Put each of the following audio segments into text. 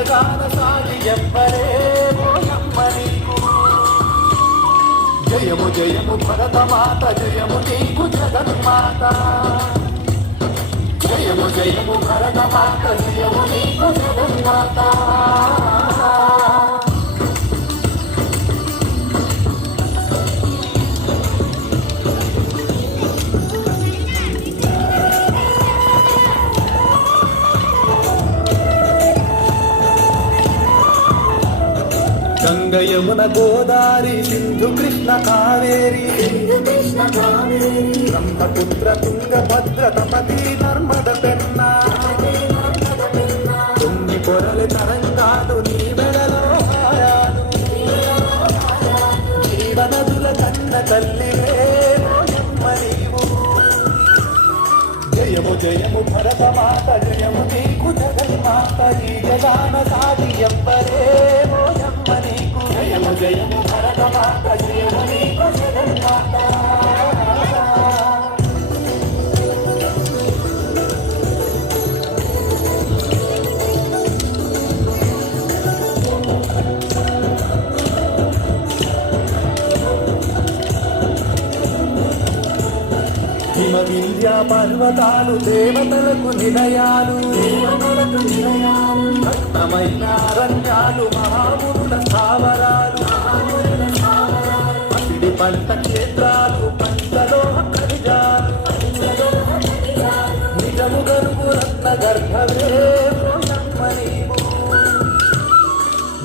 జగాన సాగి ఎవ్వరే ఓయమ్మ నీకు. జయము జయము భరతమాత జయము నీకు జగన్మాత. జయము జయము భరతమాత జయము నీకు జగన్మాత. గంగ యమున గోదారి సింధు కృష్ణ కావేరి బ్రహ్మపుత్ర తుంగ భద్ర తపతి నర్మద పెన్న. తుంగి పొరలి తరంగాలు నీ మెడలో హాయాలు. జీవనదుల కన్న తల్లివే ఓయమ్మ నీవు. జయము జయము భరతమాత జయము నీకు జగన్మాత. ఈ జగాన సాగి ఎవ్వరే ఓయమ్మ నీకు. జయము జయము భరతమాత జయము నీకు జగన్మాత. హిమ వింధ్య పర్వతాలు దేవతలకు నిలయాలు. భక్తమైన అరణ్యాలు మహామునుల స్థావరాలు. పసిడి పంట క్షేత్రాలు పంచలోహ ఖనిజాలు. నిజము గరుగు రత్న గర్భవే ఓయమ్మ నీవు.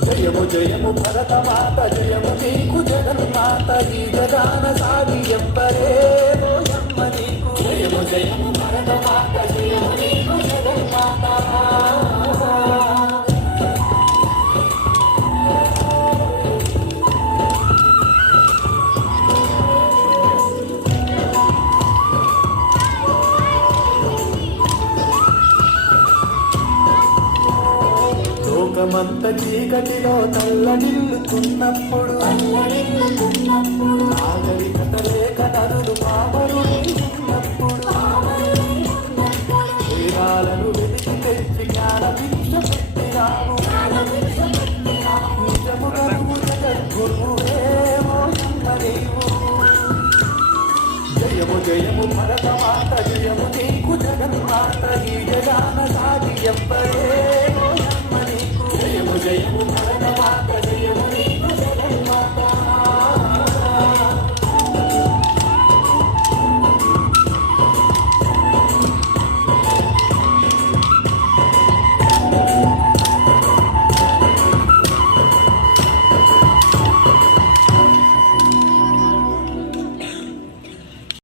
జయము జయము భరతమాత జయము నీకు జగన్మాత. ఈ జగాన సాగి ఎవ్వరే ఓయమ్మ నీకు. జయము జయము భరతమాత జయము నీకు జగన్మాత. లోకమంత చీకటిలో తల్లడిల్లుతున్నప్పుడు నాగరికత లేక నరులు పామరున్నప్పుడు వేదాలను వెతికి తెచ్చి జ్ఞాన భిక్ష పెట్టినావు. నిజము గరువు జగద్గురువే ఓయమ్మ నీవు. జయము జయము భరతమాత జయము నీకు జగన్మాత. ఈ జగాన సాగి ఎవ్వరే ఓయమ్మ నీకు. జయము జయము భరత